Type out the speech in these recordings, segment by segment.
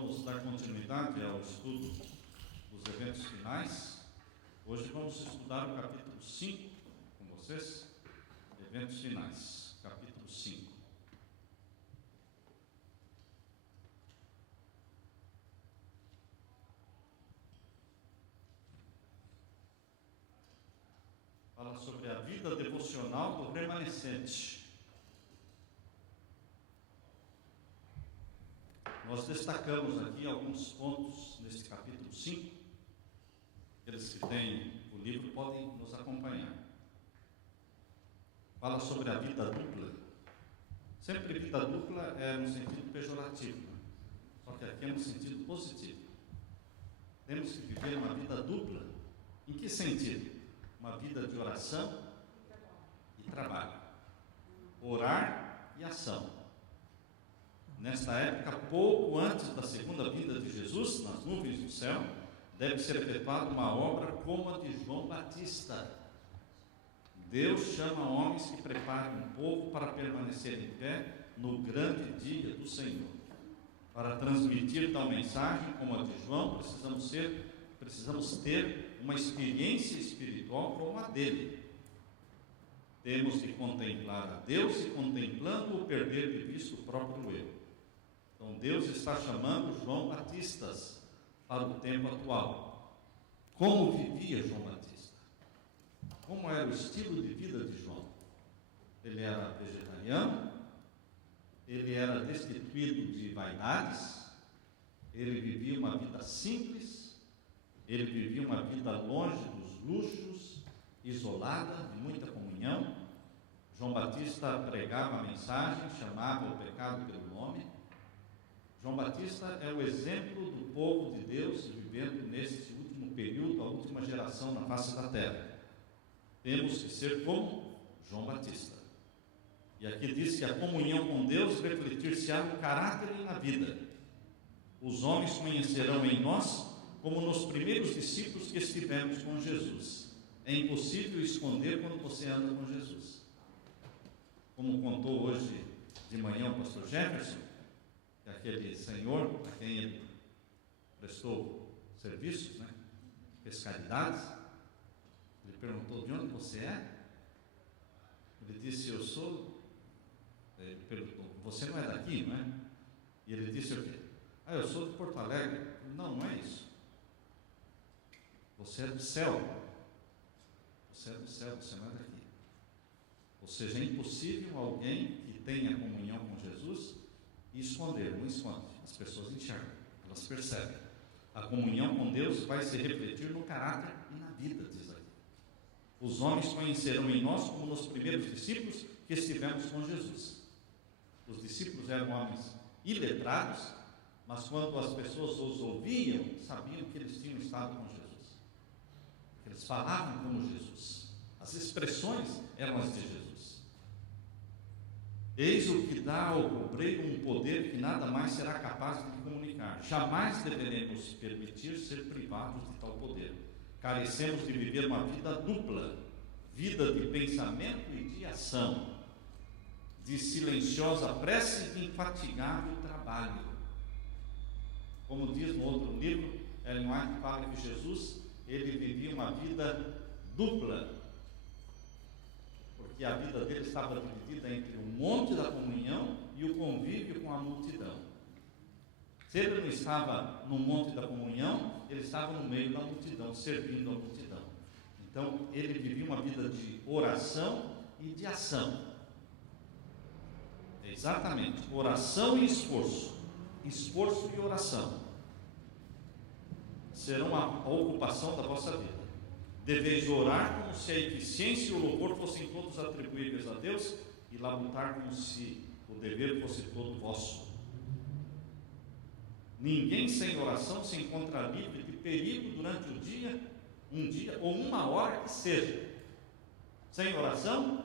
vamos dar continuidade ao estudo dos eventos finais. Hoje vamos estudar o capítulo 5 com vocês, eventos finais, capítulo 5. Fala sobre a vida devocional do remanescente. Nós destacamos aqui alguns pontos nesse capítulo 5. Aqueles que têm o livro podem nos acompanhar. Fala sobre a vida dupla. Sempre vida dupla é no sentido pejorativo, só que aqui é no sentido positivo. Temos que viver uma vida dupla. Em que sentido? Uma vida de oração e trabalho. Orar e ação. Nesta época, pouco antes da segunda vinda de Jesus, nas nuvens do céu, deve ser efetuada uma obra como a de João Batista. Deus chama homens que preparem um povo para permanecer em pé no grande dia do Senhor. Para transmitir tal mensagem como a de João, precisamos ter uma experiência espiritual como a dele. Temos de contemplar a Deus e, contemplando-o, perder de vista o próprio eu. Então Deus está chamando João Batistas para o tempo atual. Como vivia João Batista? Como era o estilo de vida de João? Ele era vegetariano, ele era destituído de vaidades, ele vivia uma vida simples, ele vivia uma vida longe dos luxos, isolada, de muita comunhão. João Batista pregava a mensagem, chamava o pecado pelo nome. João Batista é o exemplo do povo de Deus vivendo neste último período, a última geração na face da terra. Temos que ser como João Batista. E aqui diz que a comunhão com Deus refletir-se-á no caráter e na vida. Os homens conhecerão em nós como nos primeiros discípulos que estivemos com Jesus. É impossível esconder quando você anda com Jesus. Como contou hoje de manhã o pastor Jefferson, aquele senhor a quem ele prestou serviços, pescaridades, ele perguntou: de onde você é? Ele disse: eu sou. Ele perguntou: você não é daqui, não é? E ele disse o quê? Eu sou de Porto Alegre. Não, não é isso. Você é do céu. Você é do céu, você não é daqui. Ou seja, é impossível alguém que tenha comunhão com Jesus e esconder, não esconde. As pessoas enxergam, elas percebem. A comunhão com Deus vai se refletir no caráter e na vida, diz aqui. Os homens conhecerão em nós como nos primeiros discípulos que estivemos com Jesus. Os discípulos eram homens iletrados, mas quando as pessoas os ouviam, sabiam que eles tinham estado com Jesus. Eles falavam como Jesus. As expressões eram as de Jesus. Eis o que dá ao obreiro um poder que nada mais será capaz de comunicar. Jamais deveremos permitir ser privados de tal poder. Carecemos de viver uma vida dupla, vida de pensamento e de ação, de silenciosa prece e de infatigável trabalho. Como diz no outro livro, Ellen White fala que Jesus, ele vivia uma vida dupla, porque a vida dele estava dividida entre o monte da comunhão e o convívio com a multidão. Se ele não estava no monte da comunhão, ele estava no meio da multidão, servindo a multidão. Então, ele vivia uma vida de oração e de ação. Exatamente, oração e esforço. Esforço e oração serão a ocupação da vossa vida. Deveis orar como se a eficiência e o louvor fossem todos atribuíveis a Deus, e labutar como se o dever fosse todo vosso. Ninguém sem oração se encontra livre de perigo durante o dia, um dia ou uma hora que seja. Sem oração,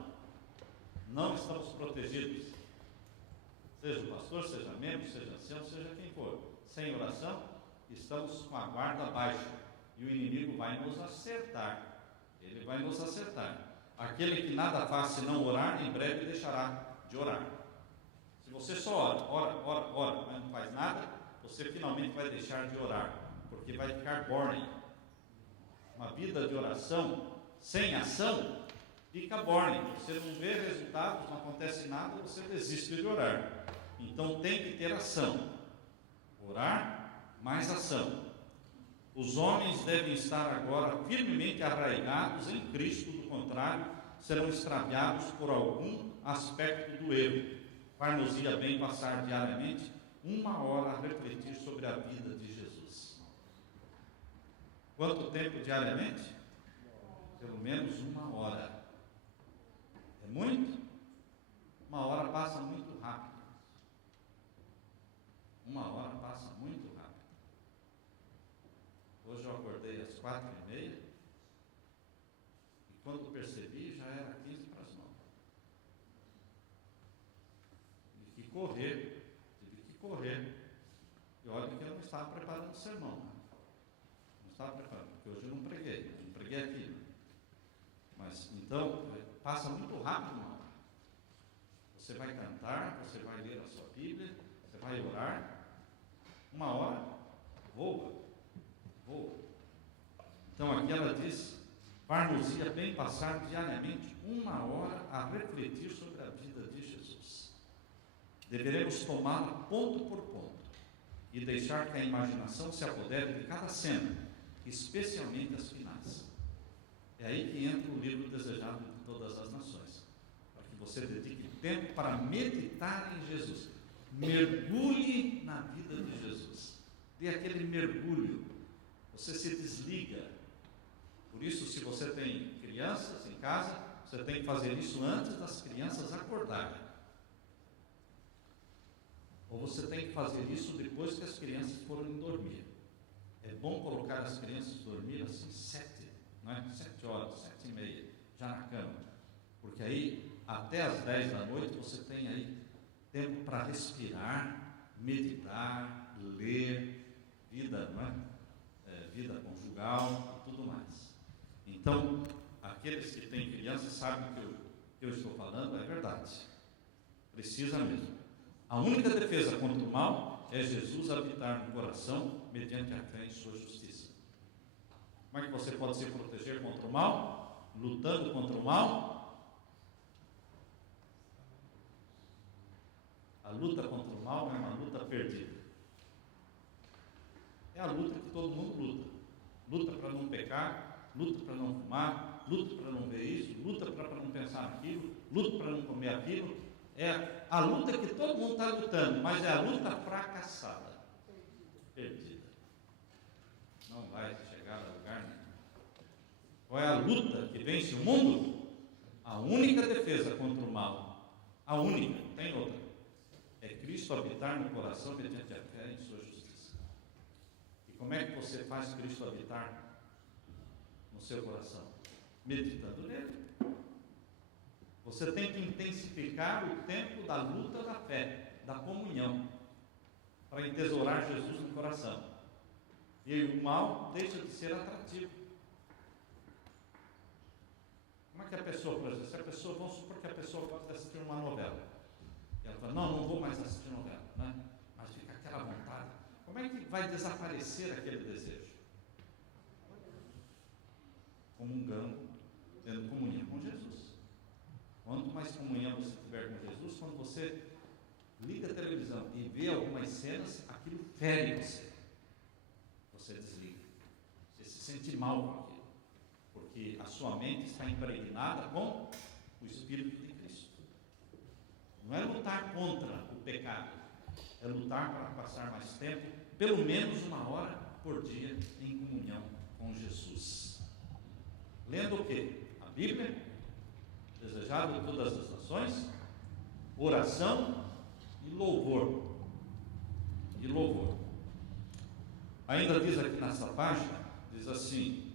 não estamos protegidos. Seja o pastor, seja membro, seja ancião, seja quem for. Sem oração, estamos com a guarda baixa. E o inimigo vai nos acertar. Ele vai nos acertar. Aquele que nada faz se não orar, em breve deixará de orar. Se você só ora, mas não faz nada, você finalmente vai deixar de orar, porque vai ficar boring. Uma vida de oração sem ação fica boring. Você não vê resultados, não acontece nada, você desiste de orar. Então tem que ter ação. Orar, mais ação. Os homens devem estar agora firmemente arraigados em Cristo, do contrário, serão extraviados por algum aspecto do erro. Far-nos-ia bem passar diariamente 1 hora a refletir sobre a vida de Jesus. Quanto tempo diariamente? Pelo menos 1 hora. É muito? 1 hora passa muito rápido. 1 hora passa muito rápido. Hoje eu acordei às 4h30 e quando percebi já era 8h45. Tive que correr. E olha que eu não estava preparando o sermão. Não estava preparando, porque hoje eu não preguei aqui. Mas então, passa muito rápido 1 hora. Você vai cantar, você vai ler a sua Bíblia, você vai orar. 1 hora voa. Então aqui ela diz: far-nos-ia bem passar diariamente 1 hora a refletir sobre a vida de Jesus. Deveremos tomá-la ponto por ponto e deixar que a imaginação se apodere de cada cena, especialmente as finais. É aí que entra o livro desejado de todas as nações, para que você dedique tempo para meditar em Jesus. Mergulhe na vida de Jesus. Dê aquele mergulho. Você se desliga. Por isso, se você tem crianças em casa, você tem que fazer isso antes das crianças acordarem. Ou você tem que fazer isso depois que as crianças forem dormir. É bom colocar as crianças dormir assim 7 horas, 7h30, já na cama. Porque aí, até às 10 da noite, você tem aí tempo para respirar, meditar, ler, vida, vida conjugal e tudo mais. Então, aqueles que têm crianças sabem que eu estou falando, é verdade. Precisa mesmo. A única defesa contra o mal é Jesus habitar no coração mediante a fé em sua justiça. Como é que você pode se proteger contra o mal? Lutando contra o mal? A luta contra o mal é uma luta perdida. É a luta que todo mundo luta. Luta para não pecar, luta para não fumar, luta para não ver isso, luta para não pensar naquilo, luta para não comer aquilo. É a luta que todo mundo está lutando, mas é a luta fracassada. Perdida. Não vai chegar a lugar nenhum. Qual é a luta que vence o mundo? A única defesa contra o mal, a única, não tem outra, é Cristo habitar no coração mediante a fé em sua justiça. E como é que você faz Cristo habitar no seu coração? Meditando nele. Você tem que intensificar o tempo da luta da fé, da comunhão, para entesourar Jesus no coração. E o mal deixa de ser atrativo. Como é que a pessoa, por exemplo, se a pessoa, vamos supor que a pessoa gosta de assistir uma novela, e ela fala, não vou mais assistir novela, né? Mas fica aquela vontade. Como é que vai desaparecer aquele desejo? Comungando, tendo comunhão com Jesus. Quanto mais comunhão você tiver com Jesus, quando você liga a televisão e vê algumas cenas, aquilo fere você. Você desliga. Você se sente mal com aquilo. Porque a sua mente está impregnada com o Espírito de Cristo. Não é lutar contra o pecado, é lutar para passar mais tempo, pelo menos 1 hora por dia, em comunhão com Jesus. Lendo o quê? A Bíblia, desejado de todas as nações, oração e louvor. Ainda diz aqui nessa página, diz assim: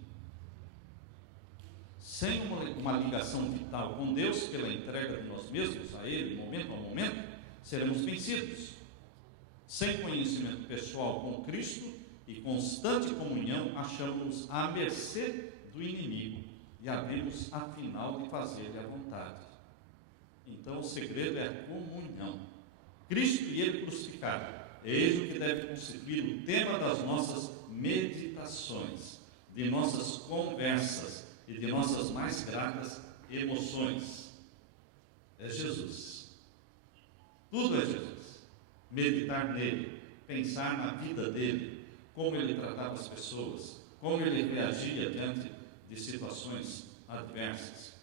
sem uma ligação vital com Deus, pela entrega de nós mesmos a Ele, momento a momento, seremos vencidos. Sem conhecimento pessoal com Cristo e constante comunhão, achamos-nos à mercê do inimigo e havemos, afinal, de fazer-lhe a vontade. Então, o segredo é a comunhão. Cristo e Ele crucificado eis o que deve constituir o tema das nossas meditações, de nossas conversas e de nossas mais gratas emoções. É Jesus. Tudo é Jesus. Meditar nele, pensar na vida dele, como ele tratava as pessoas, como ele reagia diante de situações adversas.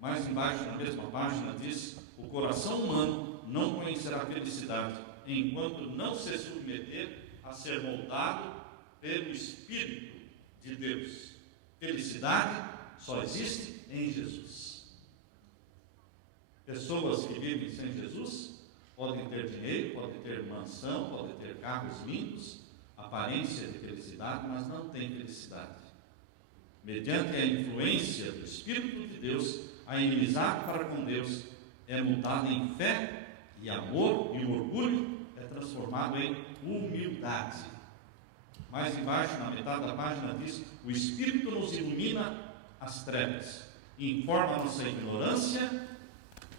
Mais embaixo, na mesma página, diz: o coração humano não conhecerá felicidade enquanto não se submeter a ser moldado pelo Espírito de Deus. Felicidade só existe em Jesus. Pessoas que vivem sem Jesus podem ter dinheiro, podem ter mansão, podem ter carros lindos, aparência de felicidade, mas não têm felicidade. Mediante a influência do Espírito de Deus, a inimizade para com Deus é mudada em fé e amor, e o orgulho é transformado em humildade. Mais embaixo, na metade da página, diz: o Espírito nos ilumina as trevas, informa a nossa ignorância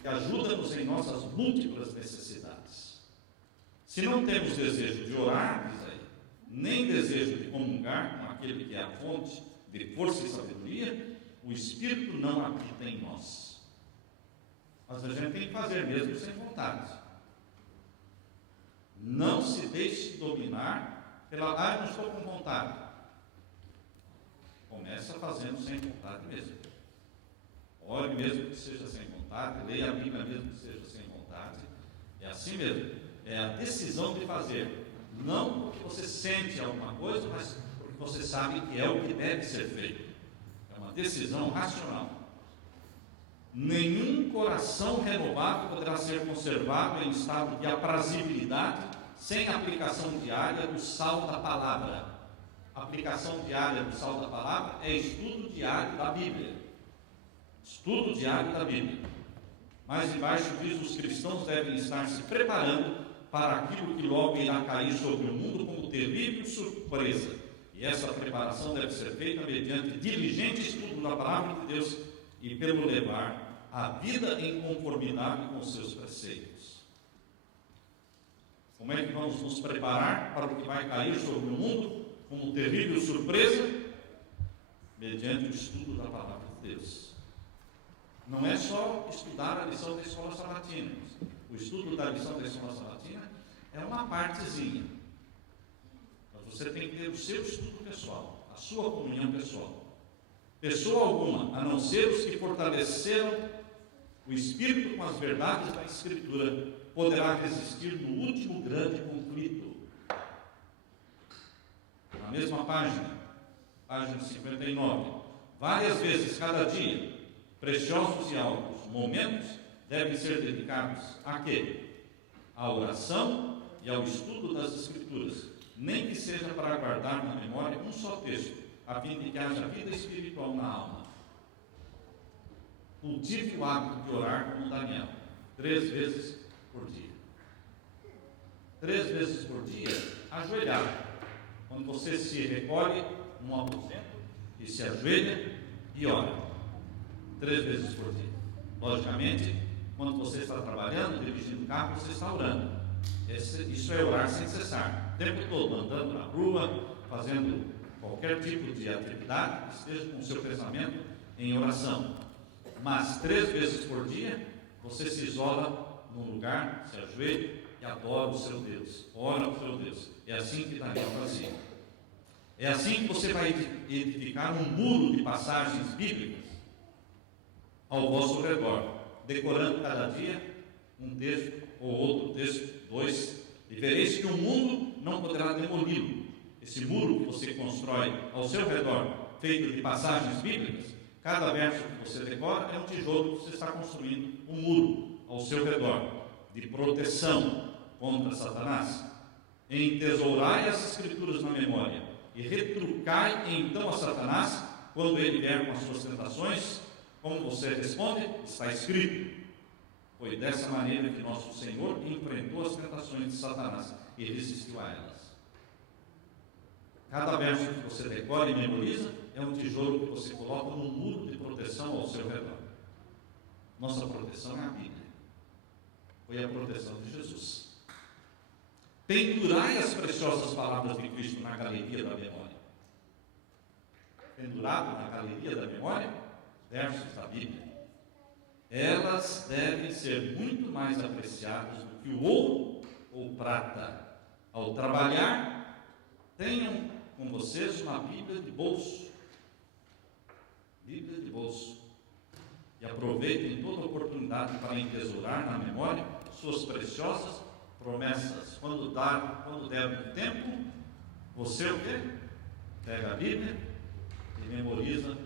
e ajuda-nos em nossas múltiplas necessidades. Se não temos desejo de orar, diz aí, nem desejo de comungar com aquele que é a fonte de força e sabedoria, o Espírito não habita em nós. Mas a gente tem que fazer mesmo sem vontade. Não se deixe dominar pela: eu não estou com vontade. Começa fazendo sem vontade mesmo. Ore mesmo que seja sem vontade, leia a Bíblia mesmo que seja sem vontade. É assim mesmo. É a decisão de fazer. Não porque você sente alguma coisa, mas porque você sabe que é o que deve ser feito. É uma decisão racional. Nenhum coração renovado poderá ser conservado em estado de aprazibilidade sem aplicação diária do sal da palavra. A aplicação diária do sal da palavra é estudo diário da Bíblia. Estudo diário da Bíblia. Mais embaixo diz: os cristãos devem estar se preparando para aquilo que logo irá cair sobre o mundo como terrível surpresa. E essa preparação deve ser feita mediante diligente estudo da palavra de Deus e pelo levar a vida em conformidade com os seus preceitos. Como é que vamos nos preparar para o que vai cair sobre o mundo como terrível surpresa? Mediante o estudo da palavra de Deus. Não é só estudar a lição da escola sabatina. O estudo da lição da escola sabatina é uma partezinha. Mas você tem que ter o seu estudo pessoal, a sua comunhão pessoal. Pessoa alguma, a não ser os que fortaleceram o Espírito com as verdades da Escritura, poderá resistir no último grande conflito. Na mesma página, página 59, várias vezes cada dia, preciosos e altos momentos devem ser dedicados a quê? À oração e ao estudo das Escrituras, nem que seja para guardar na memória um só texto, a fim de que haja vida espiritual na alma. Cultive o hábito de orar como Daniel, 3 vezes por dia. 3 vezes por dia, ajoelhado. Quando você se recolhe num aposento e se ajoelha e ora. 3 vezes por dia. Logicamente, quando você está trabalhando, dirigindo o carro, você está orando. Isso é orar sem cessar. O tempo todo, andando na rua, fazendo qualquer tipo de atividade, esteja com o seu pensamento em oração. Mas 3 vezes por dia, você se isola num lugar, se ajoelha e adora o seu Deus. Ora o seu Deus. É assim que Daniel fazia. É assim que você vai edificar um muro de passagens bíblicas ao vosso redor, decorando cada dia um texto ou outro texto, 2, e vereis que o mundo não poderá demoli-lo. Esse muro que você constrói ao seu redor, feito de passagens bíblicas, cada verso que você decora é um tijolo que você está construindo um muro ao seu redor, de proteção contra Satanás. Entesourai as Escrituras na memória e retrucai então a Satanás quando ele vier com as suas tentações. Como você responde? Está escrito. Foi dessa maneira que nosso Senhor enfrentou as tentações de Satanás e resistiu a elas. Cada verso que você decora e memoriza é um tijolo que você coloca num muro de proteção ao seu redor. Nossa proteção é a Bíblia. Foi a proteção de Jesus. Pendurai as preciosas palavras de Cristo na galeria da memória. Pendurado na galeria da memória, versos da Bíblia. Elas devem ser muito mais apreciadas do que o ouro ou prata. Ao trabalhar, tenham com vocês uma Bíblia de bolso. Bíblia de bolso. E aproveitem toda oportunidade para entesourar na memória suas preciosas promessas. Quando der um tempo, você o quê? Pega a Bíblia e memoriza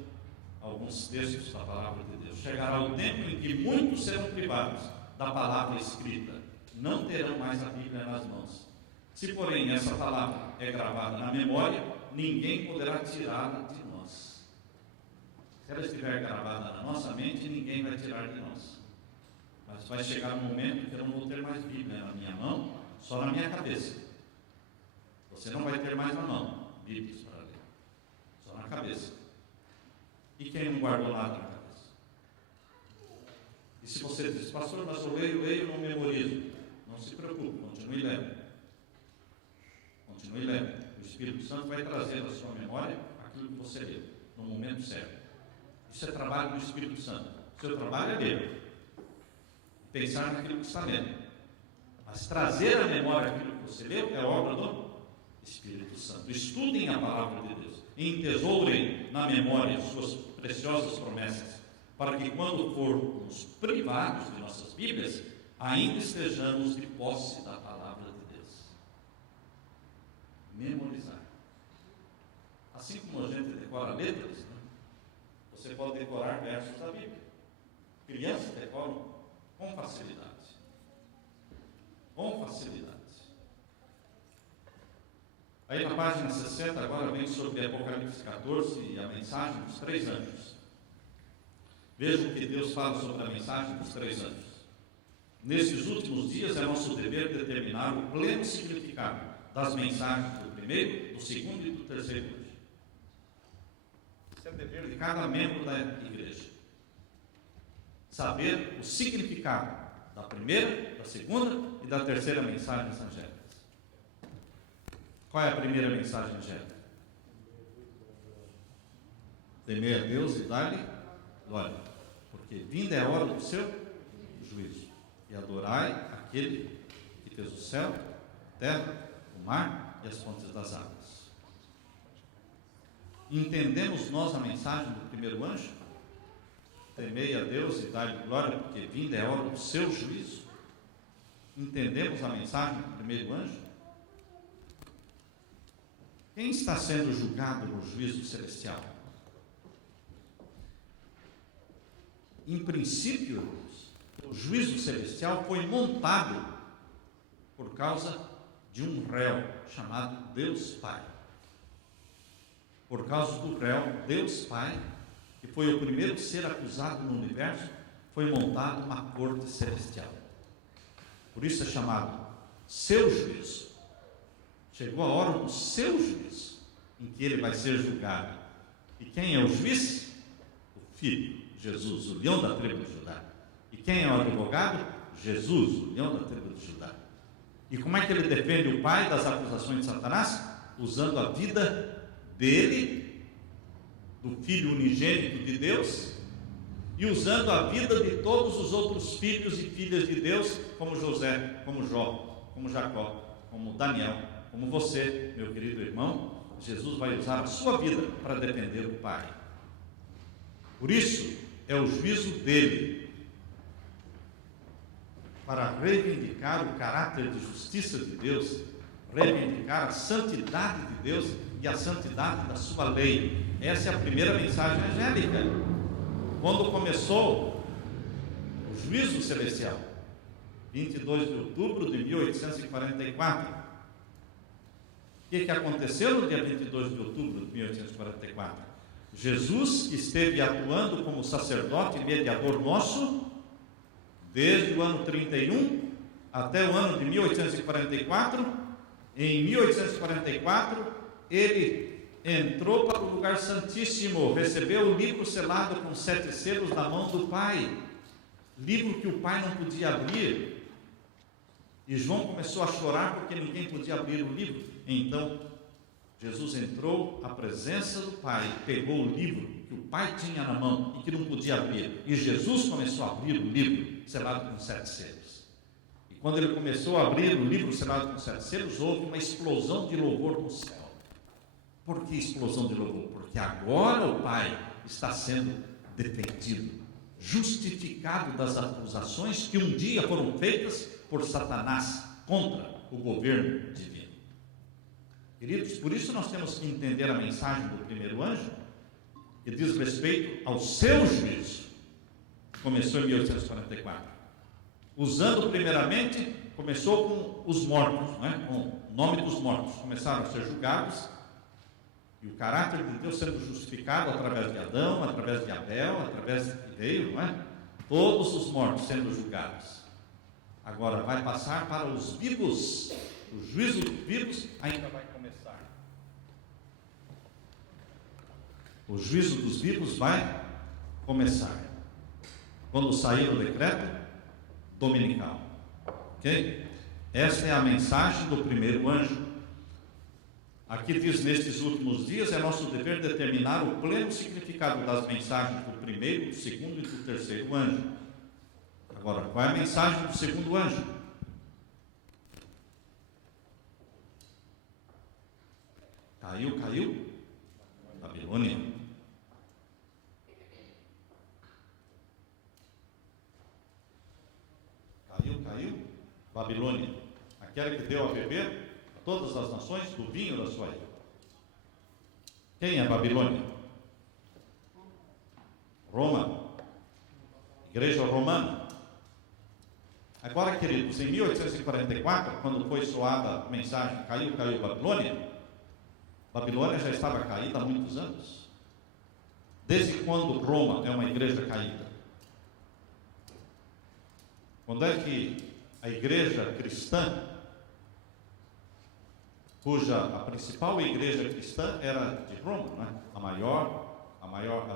alguns textos da palavra de Deus. Chegará o tempo em que muitos serão privados da palavra escrita, não terão mais a Bíblia nas mãos. Se, porém, essa palavra é gravada na memória, ninguém poderá tirá-la de nós. Se ela estiver gravada na nossa mente, ninguém vai tirar de nós. Mas vai chegar um momento que eu não vou ter mais Bíblia na minha mão, só na minha cabeça. Você não vai ter mais na mão Bíblias para ler, só na cabeça. E quem não guardou nada na cabeça? E se você diz, pastor, mas eu leio, não memorizo. Não se preocupe, continue lendo. Continue lendo. O Espírito Santo vai trazer à sua memória aquilo que você leu, no momento certo. Isso é trabalho do Espírito Santo. O seu trabalho é ler, pensar naquilo que está lendo. Mas trazer à memória aquilo que você leu é obra do Espírito Santo. Estudem a palavra de Deus, entesourem na memória suas preciosas promessas, para que quando formos privados de nossas Bíblias, ainda estejamos de posse da palavra de Deus. Memorizar. Assim como a gente decora letras, né? Você pode decorar versos da Bíblia. Crianças decoram com facilidade. Com facilidade. Aí na página 60 agora vem sobre Apocalipse 14 e a mensagem dos 3 anjos. Vejam o que Deus fala sobre a mensagem dos 3 anjos. Nesses últimos dias é nosso dever determinar o pleno significado das mensagens do primeiro, do segundo e do terceiro anjo. Esse é o dever de cada membro da igreja. Saber o significado da primeira, da segunda e da terceira mensagem angélica. Qual é a primeira mensagem angélica? Temer a Deus e dar-lhe glória, porque vinda é a hora do seu juízo. E adorai aquele que fez o céu, a terra, o mar e as fontes das águas. Entendemos nós a mensagem do primeiro anjo? Temei a Deus e dar-lhe glória, porque vinda é a hora do seu juízo. Entendemos a mensagem do primeiro anjo? Quem está sendo julgado no juízo celestial? Em princípio, o juízo celestial foi montado por causa de um réu chamado Deus Pai. Por causa do réu Deus Pai, que foi o primeiro ser acusado no universo, foi montado uma corte celestial. Por isso é chamado seu juízo. Chegou a hora do seu juízo, em que ele vai ser julgado. E quem é o juiz? O Filho, Jesus, o leão da tribo de Judá. E quem é o advogado? Jesus, o leão da tribo de Judá. E como é que ele defende o Pai das acusações de Satanás? Usando a vida dele, do Filho unigênito de Deus, e usando a vida de todos os outros filhos e filhas de Deus, como José, como Jó, como Jacó, como Daniel, como você, meu querido irmão. Jesus vai usar a sua vida para defender o Pai. Por isso, é o juízo dele, para reivindicar o caráter de justiça de Deus, reivindicar a santidade de Deus e a santidade da sua lei. Essa é a primeira mensagem angélica. Quando começou o juízo celestial, 22 de outubro de 1844. O que aconteceu no dia 22 de outubro de 1844? Jesus esteve atuando como sacerdote e mediador nosso desde o ano 31 até o ano de 1844. Em 1844, ele entrou para o lugar santíssimo, recebeu o livro selado com 7 selos da mão do Pai, livro que o Pai não podia abrir, E João começou a chorar porque ninguém podia abrir o livro. Então, Jesus entrou à presença do Pai, pegou o livro que o Pai tinha na mão e que não podia abrir. E Jesus começou a abrir o livro selado com 7 selos. E quando ele começou a abrir o livro selado com 7 selos, houve uma explosão de louvor no céu. Por que explosão de louvor? Porque agora o Pai está sendo defendido, justificado das acusações que um dia foram feitas por Satanás contra o governo divino. Queridos, por isso nós temos que entender a mensagem do primeiro anjo, que diz respeito ao seu juízo, que começou em 1844. Usando primeiramente, começou com os mortos, com o nome dos mortos, começaram a ser julgados, e o caráter de Deus sendo justificado através de Adão, através de Abel, através de que veio, todos os mortos sendo julgados. Agora vai passar para os vivos, o juízo dos vivos ainda vai começar. O juízo dos vivos vai começar quando sair o decreto dominical. Ok? Esta é a mensagem do primeiro anjo. Aqui diz: nestes últimos dias é nosso dever determinar o pleno significado das mensagens do primeiro, do segundo e do terceiro anjo. Agora, qual é a mensagem do segundo anjo? Caiu, Babilônia. Caiu, Babilônia. Aquela que deu a beber a todas as nações do vinho da sua ira. Quem é Babilônia? Roma. Igreja romana. Agora, queridos, em 1844, quando foi soada a mensagem caiu, Babilônia, Babilônia já estava caída há muitos anos. Desde quando Roma é uma igreja caída? Quando é que a igreja cristã, a principal igreja cristã era de Roma, a maior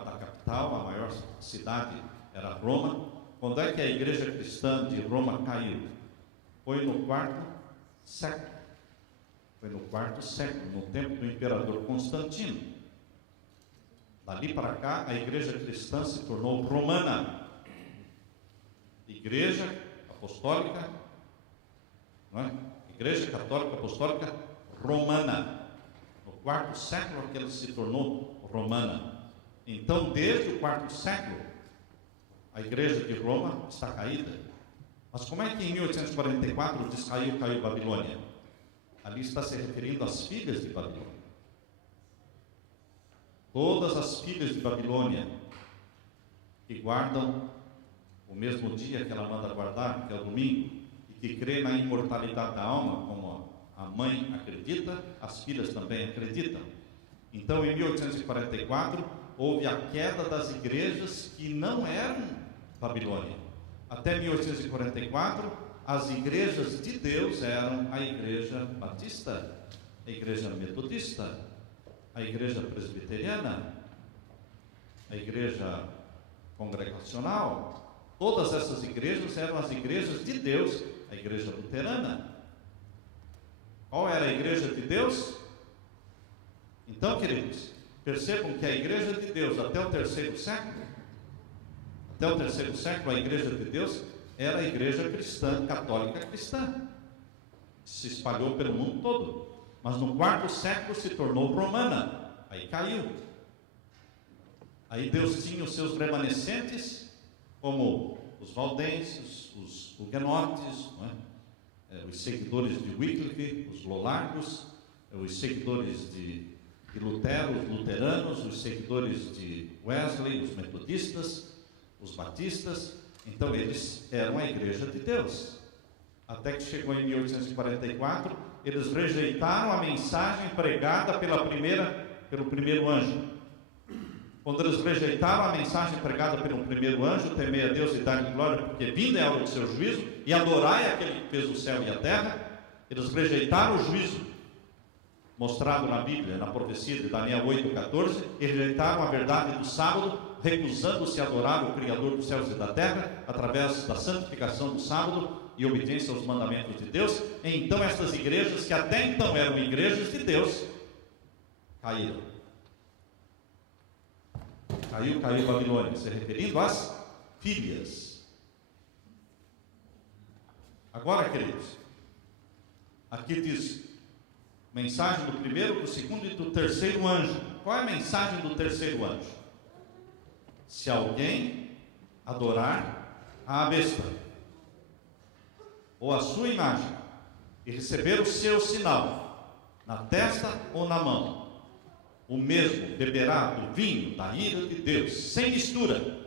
da capital, a maior cidade era Roma. Quando é que a igreja cristã de Roma caiu? Foi no quarto século. No tempo do imperador Constantino. Dali para cá, a igreja cristã se tornou romana. Igreja apostólica, Igreja católica apostólica romana. No quarto século que ela se tornou romana. Então, desde o quarto século, a igreja de Roma está caída. Mas como é que em 1844 diz caiu Babilônia? Ali está se referindo às filhas de Babilônia. Todas as filhas de Babilônia que guardam o mesmo dia que ela manda guardar, que é o domingo, e que crê na imortalidade da alma, como a mãe acredita, as filhas também acreditam. Então, em 1844, houve a queda das igrejas que não eram Babilônia. Até 1844, as igrejas de Deus eram a igreja batista, a igreja metodista, a igreja presbiteriana, a igreja congregacional. Todas essas igrejas eram as igrejas de Deus, a igreja luterana. Qual era a igreja de Deus? Então, queridos, percebam que a igreja de Deus até o terceiro século, a igreja de Deus era a igreja cristã, católica cristã, se espalhou pelo mundo todo. Mas no quarto século se tornou romana, aí caiu. Aí Deus tinha os seus remanescentes, como os valdenses, os huguenotes, os seguidores de Wycliffe, os lollardos, os seguidores de Lutero, os luteranos, os seguidores de Wesley, os metodistas, os batistas. Então eles eram a igreja de Deus. Até que chegou em 1844, eles rejeitaram a mensagem pregada pelo primeiro anjo. Quando eles rejeitaram a mensagem pregada pelo primeiro anjo, temei a Deus e dar-lhe glória, porque vinda é a hora do seu juízo, e adorai aquele que fez o céu e a terra. Eles rejeitaram o juízo mostrado na Bíblia, na profecia de Daniel 8,14, e rejeitaram a verdade do sábado, recusando-se a adorar o Criador dos céus e da terra, através da santificação do sábado, e obediência aos mandamentos de Deus, então essas igrejas, que até então eram igrejas de Deus, caíram. Caiu Babilônia, se referindo às filhas. Agora, queridos, aqui diz, mensagem do primeiro, do segundo e do terceiro anjo. Qual é a mensagem do terceiro anjo? Se alguém adorar a besta, ou a sua imagem, e receber o seu sinal, na testa ou na mão, o mesmo beberá do vinho da ira de Deus, sem mistura,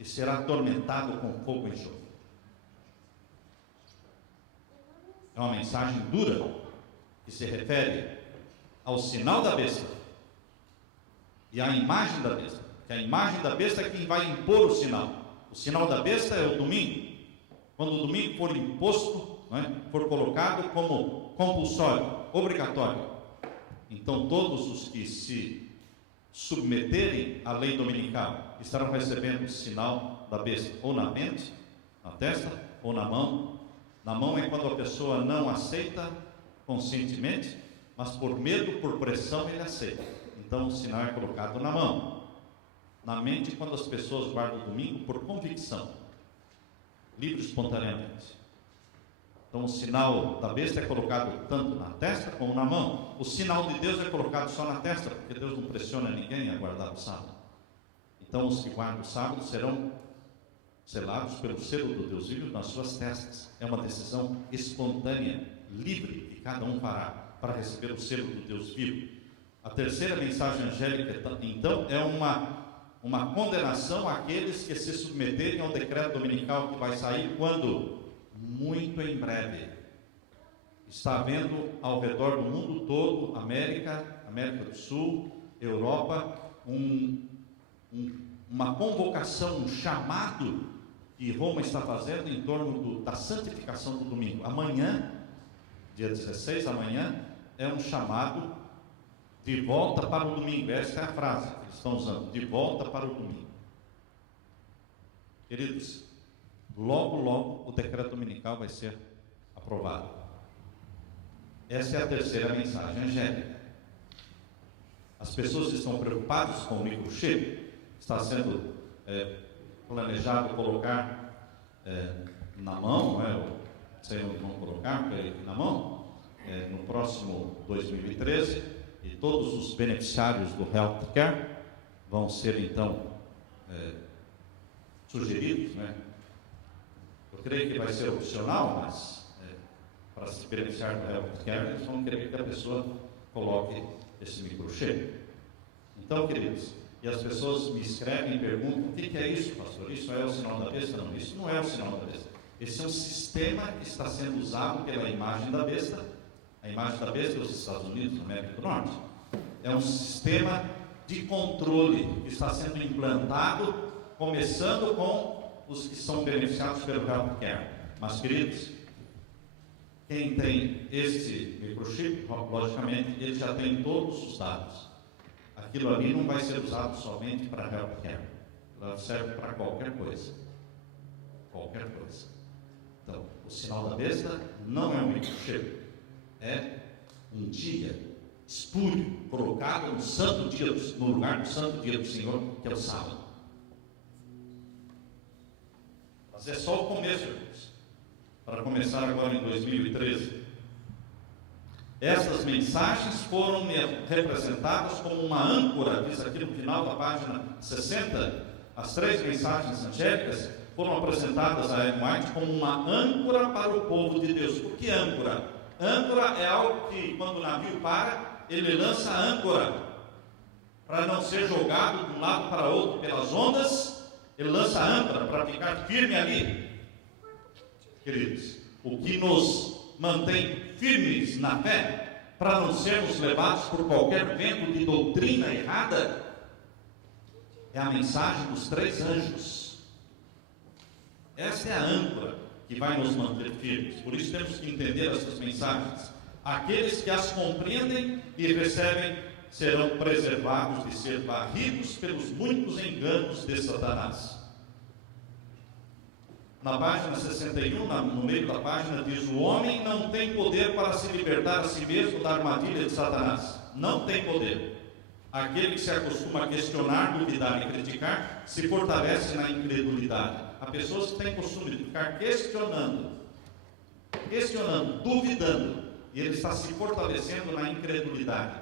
e será atormentado com fogo e enxofre. É uma mensagem dura, que se refere ao sinal da besta e à imagem da besta, que a imagem da besta é quem vai impor o sinal. O sinal da besta é o domingo. Quando o domingo for imposto, for colocado como compulsório, obrigatório, então todos os que se submeterem à lei dominical estarão recebendo o sinal da besta, ou na mente, na testa, ou na mão. Na mão é quando a pessoa não aceita conscientemente, mas por medo, por pressão, ele aceita. Então o sinal é colocado na mão. Na mente, quando as pessoas guardam o domingo por convicção, livre espontaneamente. Então o sinal da besta é colocado tanto na testa como na mão. O sinal de Deus é colocado só na testa, porque Deus não pressiona ninguém a guardar o sábado. Então os que guardam o sábado serão selados pelo selo do Deus vivo nas suas testas. É uma decisão espontânea, livre, que cada um fará para receber o selo do Deus vivo. A terceira mensagem angélica, então, é uma condenação àqueles que se submeterem ao decreto dominical que vai sair quando? Muito em breve. Está havendo ao redor do mundo todo, América do Sul, Europa, uma convocação, um chamado que Roma está fazendo em torno da santificação do domingo. Amanhã, dia 16, amanhã, é um chamado de volta para o domingo. Essa é a frase que eles estão usando, de volta para o domingo. Queridos, logo o decreto dominical vai ser aprovado. Essa é a terceira mensagem angélica. As pessoas estão preocupadas com o microchip. Está sendo planejado colocar na mão, não sei onde vão colocar, na mão, no próximo 2013, e todos os beneficiários do Healthcare vão ser então sugeridos, Eu creio que vai ser opcional, mas para se beneficiar do Healthcare, eles vão querer que a pessoa coloque esse microchip. Então, queridos, e as pessoas me escrevem e perguntam: o que é isso, pastor? Isso é o sinal da besta? Não, isso não é o sinal da besta. Esse é um sistema que está sendo usado pela imagem da besta. A imagem da besta dos Estados Unidos, na América do Norte, é um sistema de controle que está sendo implantado, começando com os que são beneficiados pelo Healthcare. Mas, queridos, quem tem este microchip, logicamente, ele já tem todos os dados. Aquilo ali não vai ser usado somente para Healthcare, ela serve para qualquer coisa. Qualquer coisa. Então, o sinal da besta não é um microchip, é um dia espúrio, colocado no santo dia, no lugar do santo dia do Senhor, que é o sábado. Mas é só o começo, irmãos. Para começar agora em 2013. Essas mensagens foram representadas como uma âncora, diz aqui no final da página 60, as três mensagens angélicas foram apresentadas a Ellen White como uma âncora para o povo de Deus. Por que âncora? Âncora é algo que, quando o navio para, ele lança a âncora, para não ser jogado de um lado para outro pelas ondas, ele lança a âncora para ficar firme ali. Queridos, o que nos mantém firmes na fé, para não sermos levados por qualquer vento de doutrina errada, é a mensagem dos três anjos. Essa é a âncora que vai nos manter firmes. Por isso temos que entender essas mensagens. Aqueles que as compreendem e recebem serão preservados de ser varridos pelos muitos enganos de Satanás. Na página 61, no meio da página, diz: o homem não tem poder para se libertar a si mesmo da armadilha de Satanás. Não tem poder. Aquele que se acostuma a questionar, duvidar e criticar, se fortalece na incredulidade. Há pessoas que têm costume de ficar questionando, duvidando, e ele está se fortalecendo na incredulidade.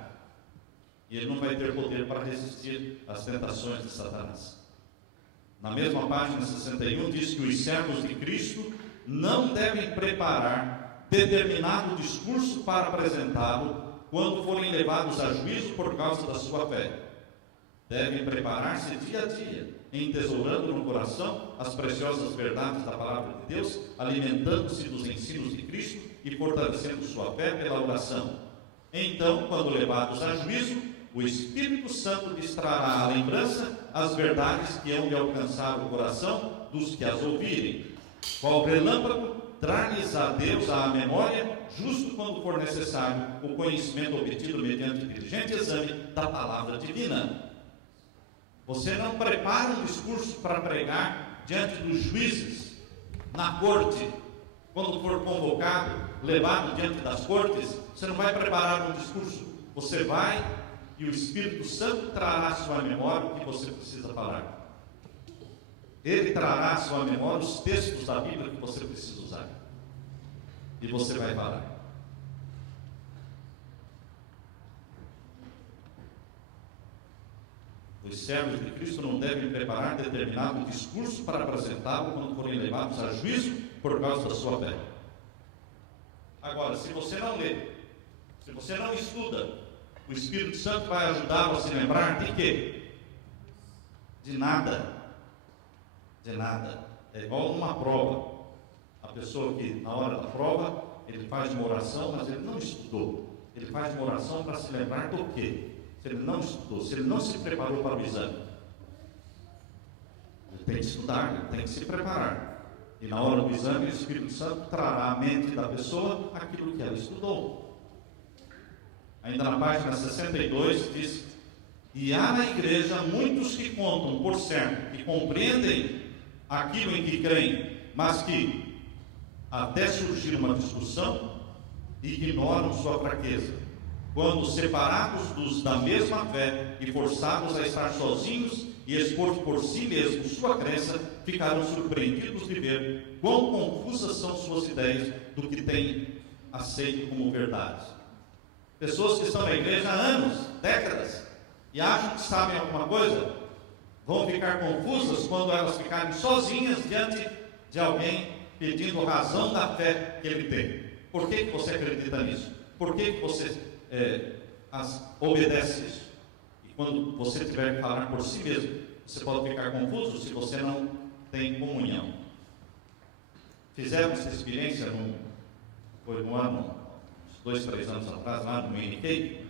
E ele não vai ter poder para resistir às tentações de Satanás. Na mesma página 61 diz que os servos de Cristo não devem preparar determinado discurso para apresentá-lo quando forem levados a juízo por causa da sua fé. Devem preparar-se dia a dia, entesourando no coração as preciosas verdades da palavra de Deus, alimentando-se dos ensinos de Cristo e fortalecendo sua fé pela oração. Então, quando levados a juízo, o Espírito Santo lhes trará à lembrança as verdades que hão de alcançar o coração dos que as ouvirem. Qual relâmpago, trar-lhes a Deus à memória, justo quando for necessário, o conhecimento obtido mediante diligente exame da palavra divina. Você não prepara um discurso para pregar diante dos juízes, na corte, quando for convocado, levado diante das cortes. Você não vai preparar um discurso, você vai e o Espírito Santo trará à sua memória o que você precisa falar. Ele trará à sua memória os textos da Bíblia que você precisa usar. E você vai falar. Os servos de Cristo não devem preparar determinado discurso para apresentá-lo quando forem levados a juízo por causa da sua fé. Agora, se você não lê, se você não estuda, o Espírito Santo vai ajudá-lo a se lembrar de quê? De nada. De nada. É igual numa prova. A pessoa que, na hora da prova, ele faz uma oração, mas ele não estudou. Ele faz uma oração para se lembrar do quê? Se ele não estudou, se ele não se preparou para o exame. Ele tem que estudar, ele tem que se preparar. E na hora do exame, o Espírito Santo trará à mente da pessoa aquilo que ela estudou. Ainda na página 62 diz: e há na igreja muitos que contam por certo, que compreendem aquilo em que creem, mas que, até surgir uma discussão, ignoram sua fraqueza, quando separados dos da mesma fé e forçados a estar sozinhos e expor por si mesmos sua crença, ficaram surpreendidos de ver quão confusas são suas ideias do que têm aceito como verdade. Pessoas que estão na igreja há anos, décadas, e acham que sabem alguma coisa, vão ficar confusas quando elas ficarem sozinhas diante de alguém pedindo razão da fé que ele tem. Por que você acredita nisso? Por que você obedece isso? E quando você tiver que falar por si mesmo, você pode ficar confuso se você não tem comunhão. Fizemos essa experiência foi no ano, 2, 3 anos atrás, lá no Meniquei,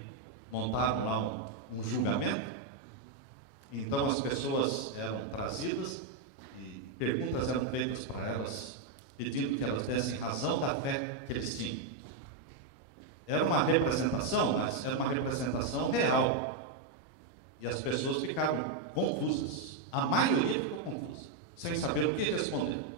montaram lá um julgamento. Então as pessoas eram trazidas e perguntas eram feitas para elas, pedindo que elas dessem razão da fé que eles tinham. Era uma representação, mas era uma representação real. E as pessoas ficaram confusas. A maioria ficou confusa, sem saber o que responder.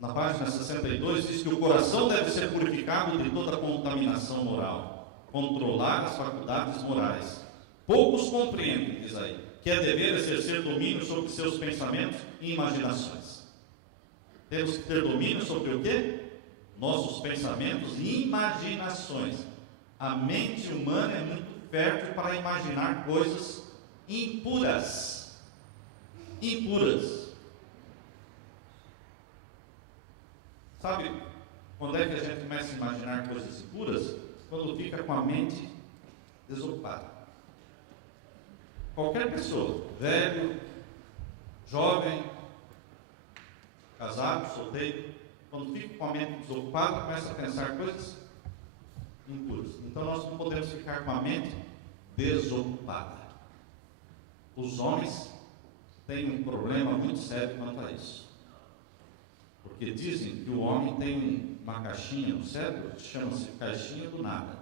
Na página 62 diz que o coração deve ser purificado de toda contaminação moral, controlar as faculdades morais. Poucos compreendem, diz aí, que é dever exercer domínio sobre seus pensamentos e imaginações. Temos que ter domínio sobre o quê? Nossos pensamentos e imaginações. A mente humana é muito fértil para imaginar coisas impuras. Impuras. Sabe quando é que a gente começa a imaginar coisas impuras? Quando fica com a mente desocupada. Qualquer pessoa, velho, jovem, casado, solteiro, quando fica com a mente desocupada, começa a pensar coisas impuras. Então nós não podemos ficar com a mente desocupada. Os homens têm um problema muito sério quanto a isso. Porque dizem que o homem tem uma caixinha no cérebro que chama-se caixinha do nada.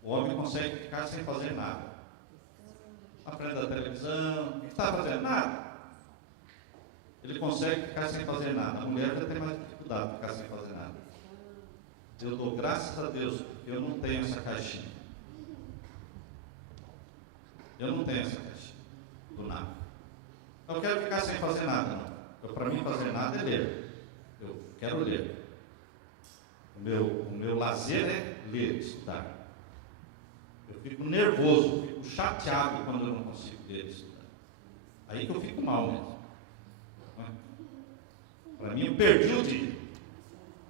O homem consegue ficar sem fazer nada. na frente da televisão, o que está fazendo? Nada. Ele consegue ficar sem fazer nada. A mulher já tem mais dificuldade de ficar sem fazer nada. Eu dou graças a Deus, porque eu não tenho essa caixinha. Eu não tenho essa caixinha do nada. Eu quero ficar sem fazer nada, não. Para mim, fazer nada é ler. Eu quero ler. O meu lazer é ler, estudar. Eu fico nervoso, fico chateado quando eu não consigo ler e estudar. Aí que eu fico mal mesmo. Para mim, eu perdi o dia.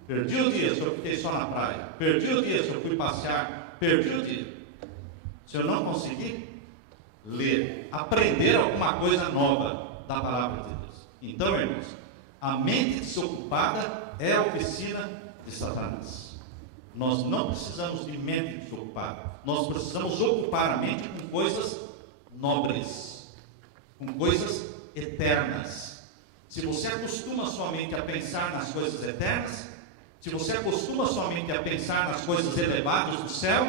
Perdi o dia se eu fiquei só na praia. Perdi o dia se eu fui passear. Perdi o dia. Se eu não conseguir ler, aprender alguma coisa nova da palavra de Deus. Então, irmãos, a mente desocupada é a oficina de Satanás. Nós não precisamos de mente desocupada. Nós precisamos ocupar a mente com coisas nobres, com coisas eternas. Se você acostuma sua mente a pensar nas coisas eternas, se você acostuma sua mente a pensar nas coisas elevadas do céu,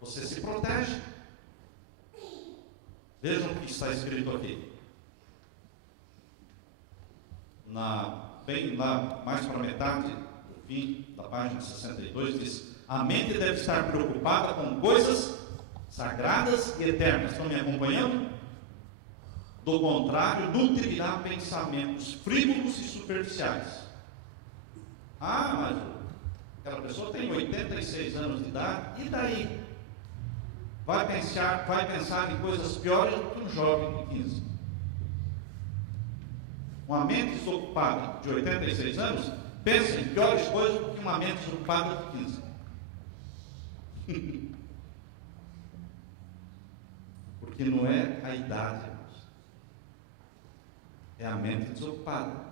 você se protege. Vejam o que está escrito aqui. Bem lá, mais para a metade do fim da página 62, diz: a mente deve estar preocupada com coisas sagradas e eternas. Estão me acompanhando? Do contrário, nutrirá pensamentos frívolos e superficiais. Mas aquela pessoa tem 86 anos de idade, e daí? Vai pensar em coisas piores do que um jovem de 15. Uma mente desocupada de 86 anos pensa em piores coisas do que uma mente desocupada de 15. Porque não é a idade, irmãos. É a mente desocupada.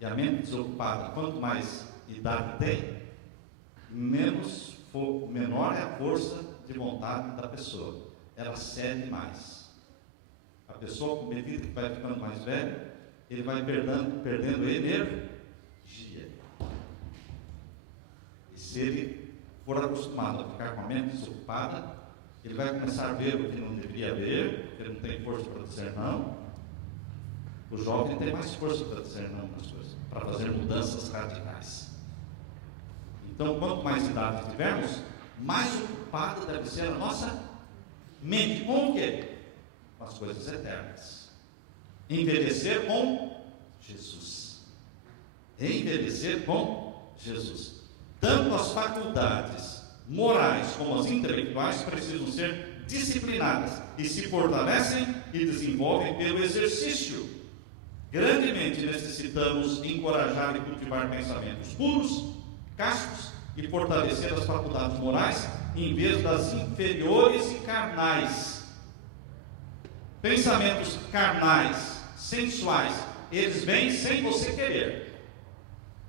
E a mente desocupada, quanto mais idade tem, menor é a força de vontade da pessoa. Ela cede mais. A pessoa, com medida que vai ficando mais velho, ele vai perdendo energia. E se ele for acostumado a ficar com a mente desocupada, ele vai começar a ver o que não deveria ver, porque ele não tem força para dizer não. O jovem tem mais força para dizer não nas coisas, para fazer mudanças radicais. Então, quanto mais idade tivermos, mais ocupada deve ser a nossa mente. Com o quê? Com as coisas eternas. Envelhecer com Jesus. Envelhecer com Jesus. Tanto as faculdades morais como as intelectuais precisam ser disciplinadas e se fortalecem e desenvolvem pelo exercício. Grandemente necessitamos encorajar e cultivar pensamentos puros, castos e fortalecer as faculdades morais em vez das inferiores e carnais. Pensamentos carnais, sensuais, eles vêm sem você querer.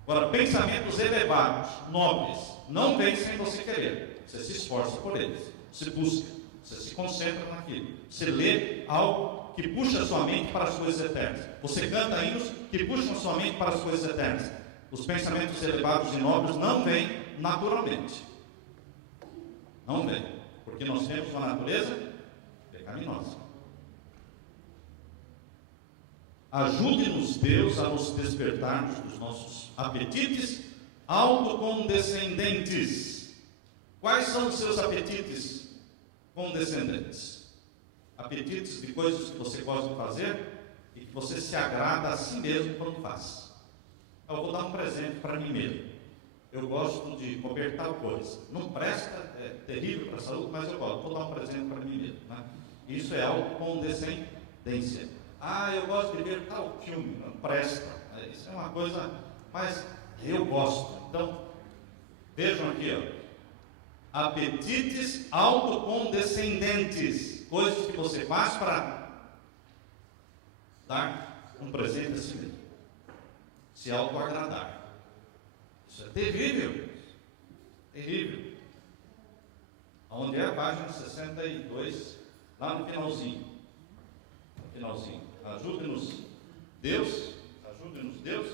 Agora, pensamentos elevados, nobres, não vêm sem você querer. Você se esforça por eles, você busca, você se concentra naquilo. Você lê algo que puxa a sua mente para as coisas eternas. Você canta hinos que puxam a sua mente para as coisas eternas. Os pensamentos elevados e nobres não vêm naturalmente. Não vêm, porque nós temos uma natureza pecaminosa. Ajude-nos, Deus, a nos despertarmos dos nossos apetites autocondescendentes. Quais são os seus apetites condescendentes? Apetites de coisas que você gosta de fazer e que você se agrada a si mesmo quando faz. Eu vou dar um presente para mim mesmo. Eu gosto de comer tal coisa. Não presta, é terrível para a saúde, mas eu gosto. Vou dar um presente para mim mesmo. Né? Isso é autocondescendência. Eu gosto de ver tal filme. Não presta. Isso é uma coisa, mas eu gosto. Então, vejam aqui, apetites autocondescendentes. Coisas que você faz para dar um presente a si mesmo. Se autoagradar. Isso é terrível. Terrível. Onde é a página 62, lá no finalzinho. No finalzinho. Ajude-nos, Deus. Ajude-nos, Deus.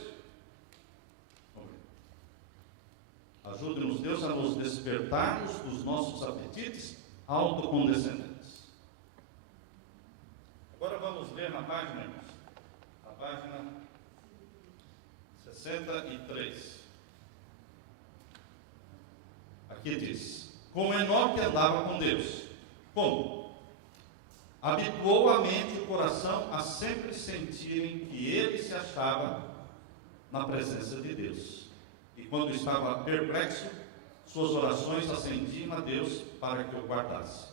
Vamos ver. Ajude-nos, Deus, a nos despertarmos dos nossos apetites autocondescendentes. página, irmãos. A página 63. Aqui diz: como Enoque andava com Deus. Como? Habituou a mente e o coração a sempre sentirem que ele se achava na presença de Deus. E quando estava perplexo, suas orações ascendiam a Deus para que o guardasse.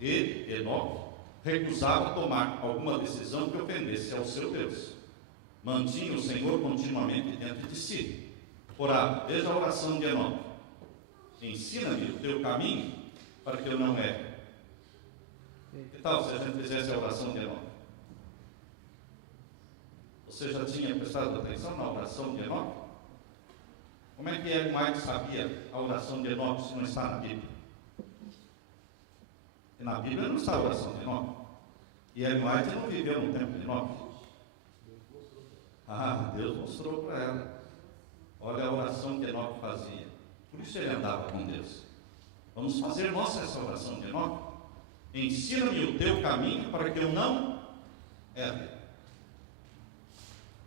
Ele, Enoque, recusava tomar alguma decisão que ofendesse ao seu Deus. Mantinha o Senhor continuamente diante de si. Orava. Veja a oração de Enoque: ensina-me o teu caminho para que eu não erre. Que tal se a gente fizesse a oração de Enoque? Você já tinha prestado atenção na oração de Enoque? Como é que Ellen White sabia a oração de Enoque se não está na Bíblia? E na Bíblia não está a oração de Enoque. E Ellen White não viveu no tempo de Enoque. Deus mostrou para ela. Olha a oração que Enoque fazia. Por isso ele andava com Deus. Vamos fazer nossa essa oração de Enoque. Ensina-me o teu caminho para que eu não erre.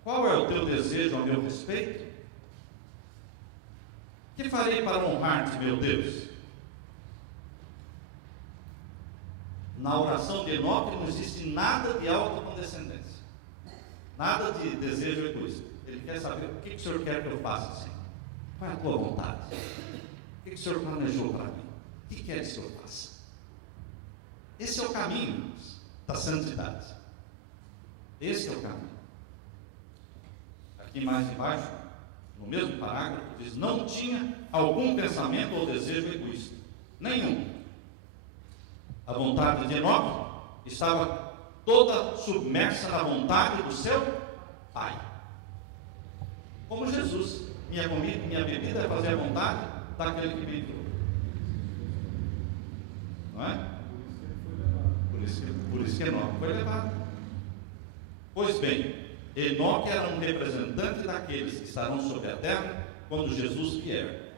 Qual é o teu desejo a meu respeito? Que farei para honrar-te, meu Deus? Na oração de Enoque não existe nada de autocondescendência, nada de desejo egoísta. Ele quer saber o que o Senhor quer que eu faça, Senhor. Qual é a tua vontade? O que o Senhor planejou para mim? O que queres que eu faça? Esse é o caminho da santidade. Esse é o caminho. Aqui mais embaixo, no mesmo parágrafo, diz: não tinha algum pensamento ou desejo egoísta. Nenhum. A vontade de Enoque estava toda submersa na vontade do seu Pai. Como Jesus: minha comida, minha bebida é fazer a vontade daquele que me enviou. Não é? Por isso que Enoque foi levado. Pois bem, Enoque era um representante daqueles que estarão sobre a terra quando Jesus vier,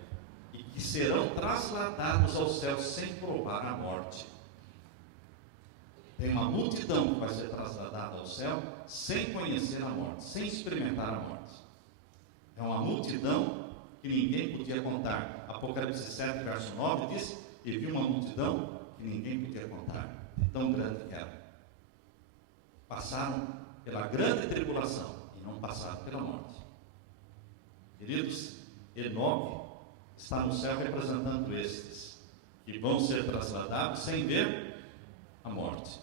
e que serão trasladados ao céu sem provar a morte. Tem uma multidão que vai ser trasladada ao céu sem conhecer a morte, sem experimentar a morte. É uma multidão que ninguém podia contar. Apocalipse 7, verso 9 diz: e viu uma multidão que ninguém podia contar, de tão grande que era. Passaram pela grande tribulação e não passaram pela morte. Queridos, Enoque está no céu representando estes que vão ser trasladados sem ver a morte.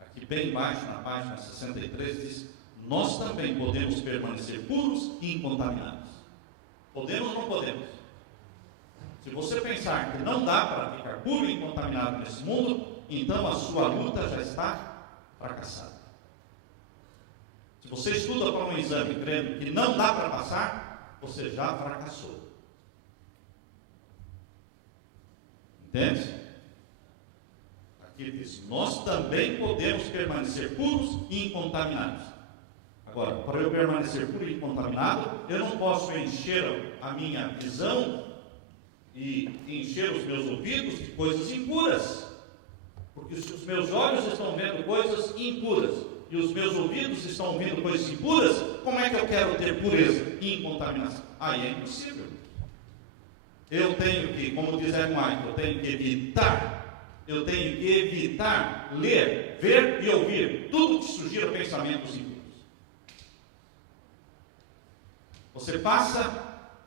Aqui bem embaixo, na página 63, diz: nós também podemos permanecer puros e incontaminados. Podemos ou não podemos? Se você pensar que não dá para ficar puro e incontaminado nesse mundo, então a sua luta já está fracassada. Se você estuda para um exame crendo que não dá para passar, você já fracassou. Entende? Aqui diz: nós também podemos permanecer puros e incontaminados. Agora, para eu permanecer puro e incontaminado, eu não posso encher a minha visão e encher os meus ouvidos de coisas impuras. Porque se os meus olhos estão vendo coisas impuras e os meus ouvidos estão ouvindo coisas impuras, como é que eu quero ter pureza e incontaminação? Aí é impossível. Eu tenho que, como diz Ellen White, eu tenho que evitar ler, ver e ouvir tudo que sugira pensamentos impuros. Você passa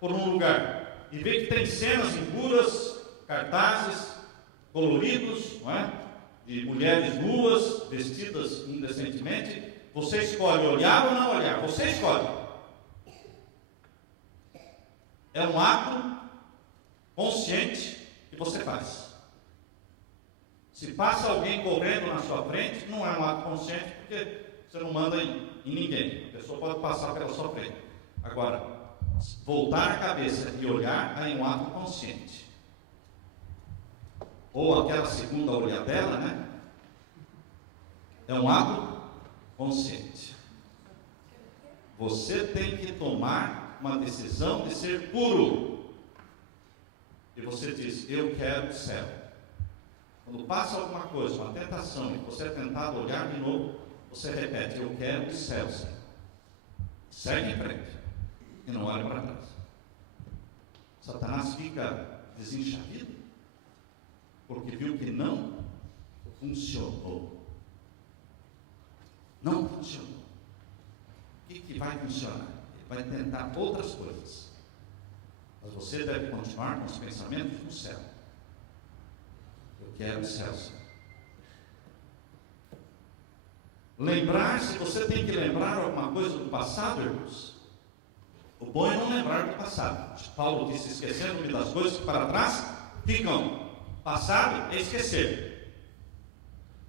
por um lugar e vê que tem cenas impuras, cartazes coloridos, não é? De mulheres nuas, vestidas indecentemente. Você escolhe olhar ou não olhar. Você escolhe. É um ato consciente que você faz. Se passa alguém correndo na sua frente, não é um ato consciente, porque você não manda em ninguém. A pessoa pode passar pela sua frente. Agora, voltar a cabeça e olhar é um ato consciente. Ou aquela segunda olhadela, né? É um ato consciente. Você tem que tomar uma decisão de ser puro. E você diz: eu quero o céu. Quando passa alguma coisa, uma tentação, e você é tentado a olhar de novo, você repete: eu quero o céu, Senhor. Segue em frente e não olha para trás. Satanás fica desenchavido porque viu que não funcionou. Não funcionou. O que vai funcionar? Ele vai tentar outras coisas. Mas você deve continuar com os pensamentos no céu. Eu quero o céu, Senhor. Lembrar-se, você tem que lembrar alguma coisa do passado, irmãos. O bom é não lembrar do passado. Paulo disse: esquecendo-me das coisas que para trás ficam. Passado é esquecer.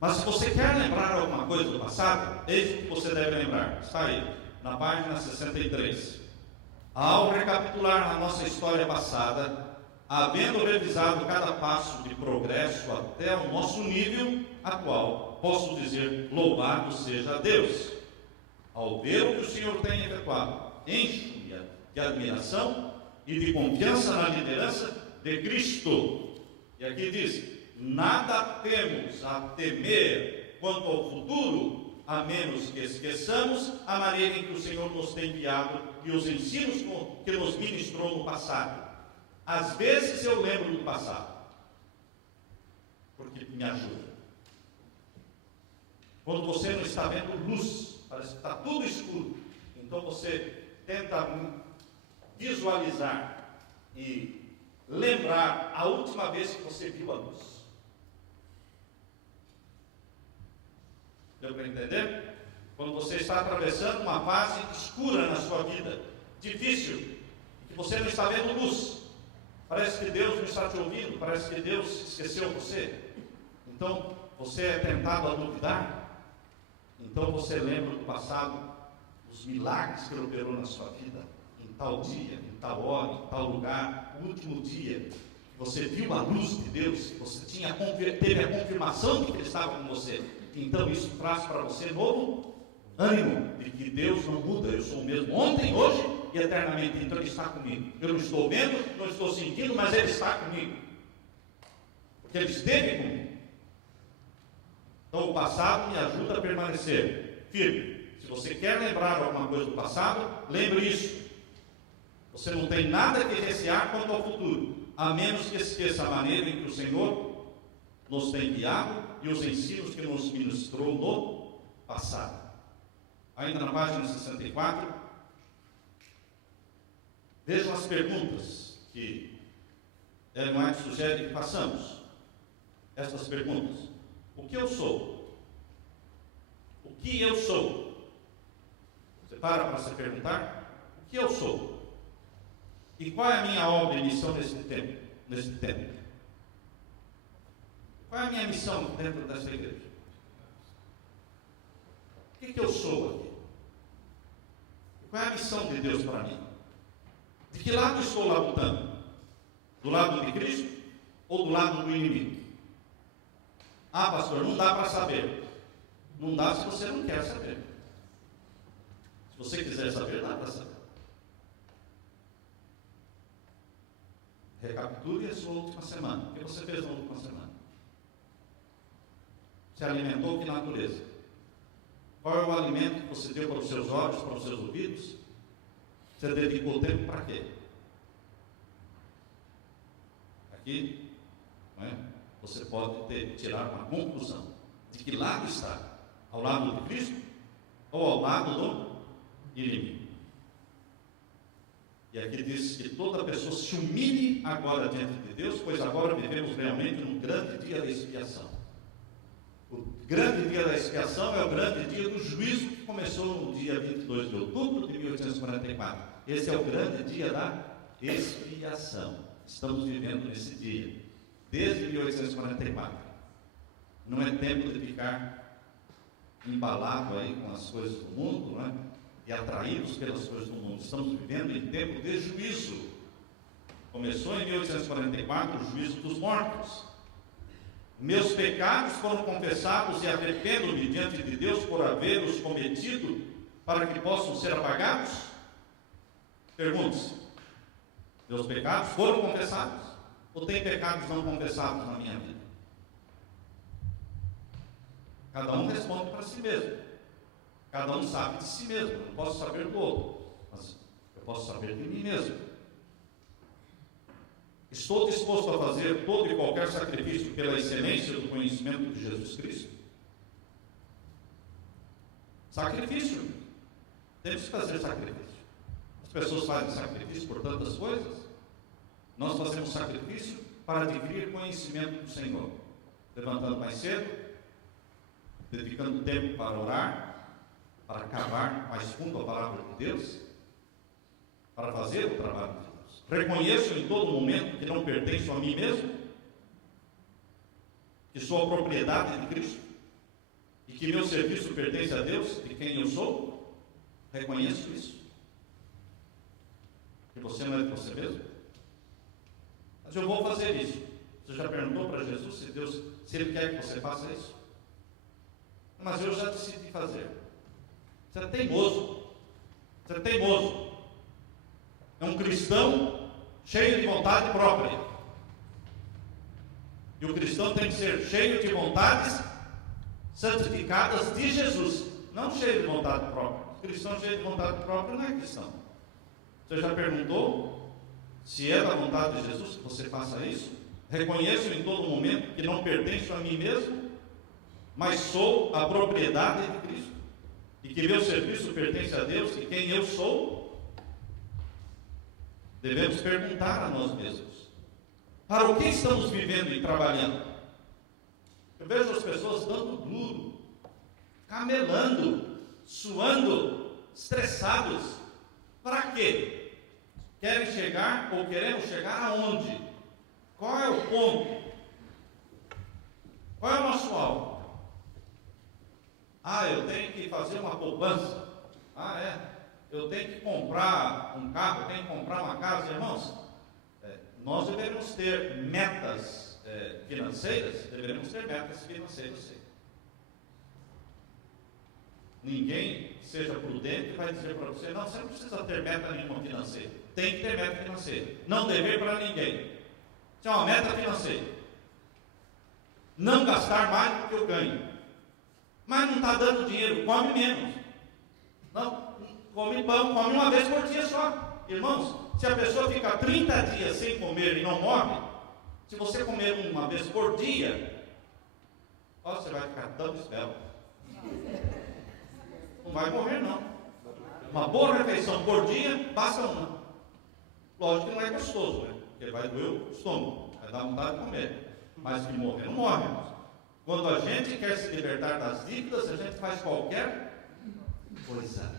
Mas se você quer lembrar alguma coisa do passado, eis o que você deve lembrar. Está aí, na página 63. Ao recapitular a nossa história passada, havendo revisado cada passo de progresso até o nosso nível atual, posso dizer: louvado seja Deus. Ao ver o que o Senhor tem efetuado, enche-me de admiração e de confiança na liderança de Cristo. E aqui diz: nada temos a temer quanto ao futuro, a menos que esqueçamos a maneira em que o Senhor nos tem guiado e os ensinos que nos ministrou no passado. Às vezes eu lembro do passado, porque me ajuda. Quando você não está vendo luz, parece que está tudo escuro, então você tenta visualizar e lembrar a última vez que você viu a luz. Deu para entender? Quando você está atravessando uma fase escura na sua vida, difícil, que você não está vendo luz, parece que Deus não está te ouvindo, parece que Deus esqueceu você, então você é tentado a duvidar, então você lembra do passado, os milagres que Ele operou na sua vida, em tal dia, em tal hora, em tal lugar, o último dia, você viu a luz de Deus, você teve a confirmação de que Ele estava com você. Então isso traz para você novo ânimo, de que Deus não muda, eu sou o mesmo ontem, hoje e eternamente, então Ele está comigo. Eu não estou vendo, não estou sentindo, mas Ele está comigo, porque Ele esteve comigo. Então o passado me ajuda a permanecer firme. Se você quer lembrar alguma coisa do passado, lembre isso. Você não tem nada que recear quanto ao futuro, a menos que esqueça a maneira em que o Senhor nos tem guiado e os ensinos que nos ministrou no passado. Ainda na página 64, vejam as perguntas que Ellen White sugere que façamos. Estas perguntas: o que eu sou? O que eu sou? Você para se perguntar: o que eu sou? E qual é a minha obra e missão nesse tempo? Qual é a minha missão dentro dessa igreja? O que eu sou aqui? Qual é a missão de Deus para mim? De que lado estou lutando? Do lado de Cristo ou do lado do inimigo? Ah, pastor, não dá para saber. Não dá se você não quer saber. Se você quiser saber, dá para saber. Recapitule a sua última semana. O que você fez na última semana? Você alimentou que natureza? Qual é o alimento que você deu para os seus olhos, para os seus ouvidos? Você dedicou tempo para quê? Aqui, não é? Você pode tirar uma conclusão. De que lado está? Ao lado de Cristo ou ao lado do inimigo? E aqui diz que toda pessoa se humilhe agora diante de Deus, pois agora vivemos realmente num grande dia da expiação. O grande dia da expiação é o grande dia do juízo que começou no dia 22 de outubro de 1844. Esse é o grande dia da expiação. Estamos vivendo nesse dia, desde 1844. Não é tempo de ficar embalado aí com as coisas do mundo, não é? E atraídos pelas coisas do mundo. Estamos vivendo em tempo de juízo. Começou em 1844 o juízo dos mortos. Meus pecados foram confessados e arrependo-me diante de Deus por havê-los cometido, para que possam ser apagados? Pergunte-se: meus pecados foram confessados? Ou tem pecados não confessados na minha vida? Cada um responde para si mesmo. Cada um sabe de si mesmo. Eu não posso saber do outro, mas eu posso saber de mim mesmo. Estou disposto a fazer todo e qualquer sacrifício pela excelência do conhecimento de Jesus Cristo? Sacrifício. Temos que fazer sacrifício. As pessoas fazem sacrifício por tantas coisas. Nós fazemos sacrifício para adquirir conhecimento do Senhor. Levantando mais cedo, dedicando tempo para orar, para cavar mais fundo a palavra de Deus, para fazer o trabalho de Deus. Reconheço em todo momento que não pertenço a mim mesmo, que sou a propriedade de Cristo, e que meu serviço pertence a Deus, de quem eu sou. Reconheço isso. Que você não é de você mesmo. Mas eu vou fazer isso. Você já perguntou para Jesus se Ele quer que você faça isso? Mas eu já decidi fazer. Você é teimoso. Você é teimoso. É um cristão cheio de vontade própria. E o cristão tem que ser cheio de vontades santificadas de Jesus. Não cheio de vontade própria. O cristão cheio de vontade própria não é cristão. Você já perguntou se é da vontade de Jesus que você faça isso? Reconheço em todo momento que não pertenço a mim mesmo, mas sou a propriedade de Cristo, e que meu serviço pertence a Deus, e quem eu sou. Devemos perguntar a nós mesmos: para o que estamos vivendo e trabalhando? Eu vejo as pessoas dando duro, camelando, suando, estressados. Para quê? Querem chegar ou queremos chegar aonde? Qual é o ponto? Qual é o nosso alvo? Eu tenho que fazer uma poupança. Eu tenho que comprar um carro, eu tenho que comprar uma casa. Irmãos, nós devemos ter metas financeiras, sim. Ninguém seja prudente e vai dizer para você: não, você não precisa ter meta nenhuma financeira. Tem que ter meta financeira. Não dever para ninguém. Isso é uma meta financeira. Não gastar mais do que eu ganho. Mas não está dando dinheiro, come menos. Não, come pão, come uma vez por dia só. Irmãos, se a pessoa fica 30 dias sem comer e não morre, se você comer uma vez por dia, você vai ficar tão esbelto. Não vai morrer, não. Uma boa refeição por dia, basta uma. Lógico que não é gostoso, né? Porque vai doer o estômago, vai dar vontade de comer. Mas que morrer, não morre, irmãos. Quando a gente quer se libertar das dívidas, a gente faz qualquer coisa.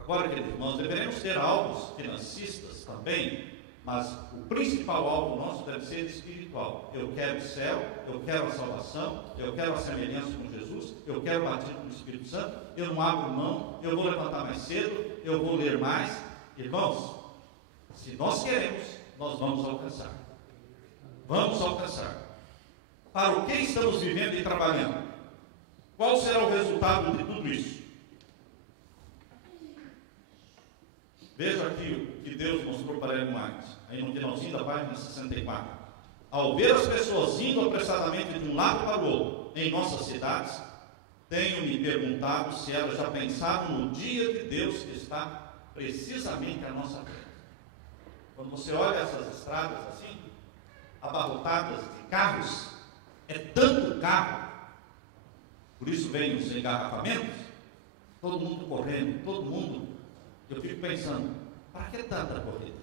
Agora, queridos, nós deveremos ter alvos financistas também, mas o principal alvo nosso deve ser espiritual. Eu quero o céu, eu quero a salvação, eu quero a semelhança com Jesus, eu quero o batismo no Espírito Santo, eu não abro mão, eu vou levantar mais cedo, eu vou ler mais. Irmãos, se nós queremos, nós vamos alcançar. Vamos alcançar. Para o que estamos vivendo e trabalhando? Qual será o resultado de tudo isso? Veja aqui o que Deus mostrou para Ellen White, aí no finalzinho da página 64. Ao ver as pessoas indo apressadamente de um lado para o outro em nossas cidades, tenho me perguntado se elas já pensaram no dia de Deus que está precisamente à nossa frente. Quando você olha essas estradas assim, abarrotadas de carros, é tanto carro, por isso vem os engarrafamentos, todo mundo correndo, todo mundo. Eu fico pensando, para que tanta corrida?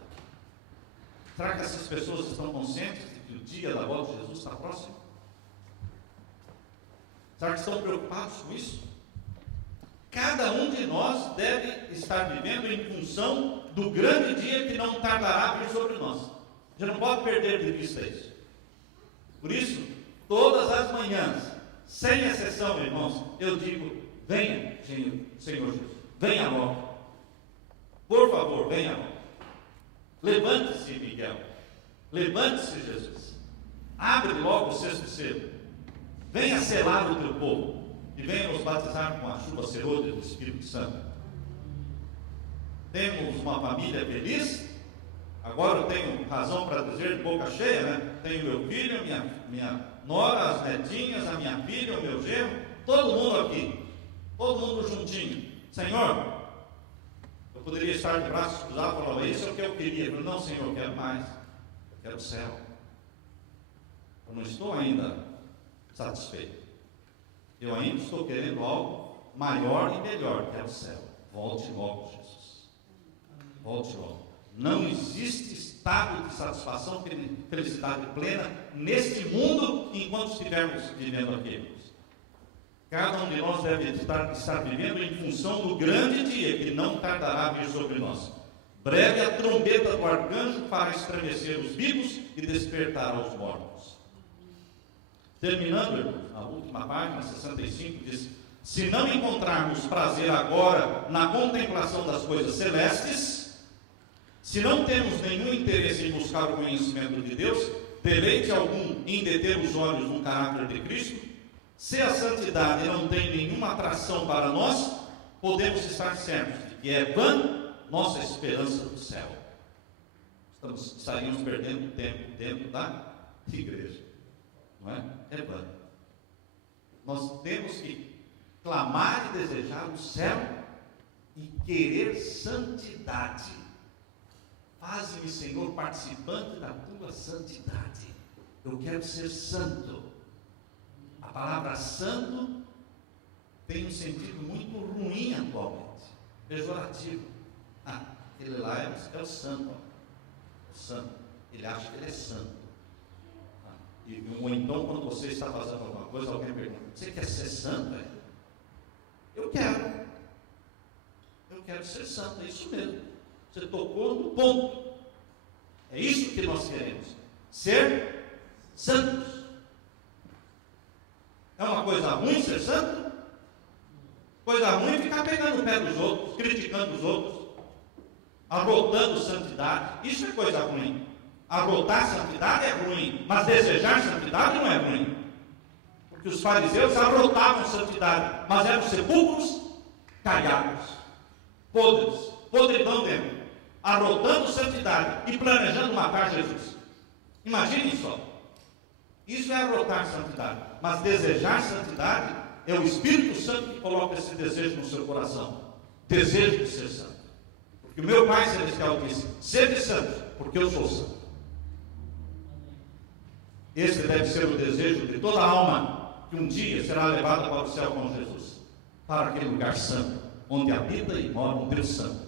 Será que essas pessoas estão conscientes de que o dia da volta de Jesus está próximo? Será que estão preocupados com isso? Cada um de nós deve estar vivendo em função do grande dia que não tardará a vir sobre nós. Já não pode perder de vista isso. Por isso, todas as manhãs, sem exceção, irmãos, eu digo: venha, Senhor Jesus, venha logo. Por favor, venha logo. Levante-se, Miguel. Levante-se, Jesus. Abre logo o sexto selo. Venha selar o teu povo e venha nos batizar com a chuva serôdia do Espírito Santo. Temos uma família feliz. Agora eu tenho razão para dizer de boca cheia, né? tenho meu filho, minha nora, as netinhas, a minha filha, o meu genro, todo mundo aqui, todo mundo juntinho. Senhor, eu poderia estar de braços cruzados e falar, isso é o que eu queria. Eu falei, não, Senhor, eu quero mais, eu quero o céu. Eu não estou ainda satisfeito. Eu ainda estou querendo algo maior e melhor, que é o céu. Volte logo, Jesus. Volte logo. Não existe estado de satisfação, felicidade plena neste mundo enquanto estivermos vivendo aqui. Cada um de nós deve estar vivendo em função do grande dia que não tardará a vir sobre nós. Breve a trombeta do arcanjo para estremecer os vivos e despertar aos mortos. Terminando, irmãos, a última página, 65, diz: se não encontrarmos prazer agora na contemplação das coisas celestes, se não temos nenhum interesse em buscar o conhecimento de Deus, deleite algum em deter os olhos no caráter de Cristo, se a santidade não tem nenhuma atração para nós, podemos estar certos de que é vã nossa esperança do céu. Estaríamos perdendo tempo dentro da igreja, não é? É vã. Nós temos que clamar e desejar o céu e querer santidade. Faze-me, Senhor, participante da tua santidade. Eu quero ser santo. A palavra santo tem um sentido muito ruim atualmente, pejorativo. Ele lá é o santo, o santo. Ele acha que ele é santo. Ou então, quando você está fazendo alguma coisa, alguém pergunta: você quer ser santo? Eu quero ser santo, é isso mesmo. Você tocou no ponto. É isso que nós queremos, ser santos. É uma coisa ruim ser santo? Coisa ruim é ficar pegando o pé dos outros, criticando os outros, arrotando santidade. Isso é coisa ruim. Arrotar santidade é ruim, mas desejar santidade não é ruim. Porque os fariseus arrotavam santidade, mas eram sepulcros caiados, podres, podridão dentro, arrotando santidade e planejando matar Jesus. Imaginem só. Isso é arrotar santidade, mas desejar santidade é o Espírito Santo que coloca esse desejo no seu coração. Desejo de ser santo. Porque o meu Pai Celestial disse: sede santos, porque eu sou santo. Esse deve ser o desejo de toda alma que um dia será levada para o céu com Jesus, para aquele lugar santo, onde habita e mora um Deus santo.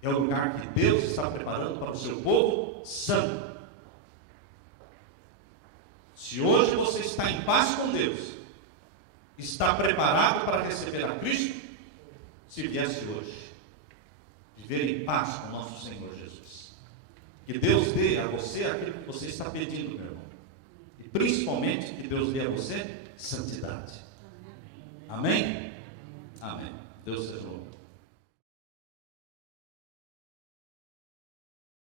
É o lugar que Deus está preparando para o seu povo santo. Se hoje você está em paz com Deus, está preparado para receber a Cristo, se viesse hoje, viver em paz com nosso Senhor Jesus. Que Deus dê a você aquilo que você está pedindo, meu irmão. E principalmente que Deus dê a você santidade. Amém? Amém. Deus seja louvado.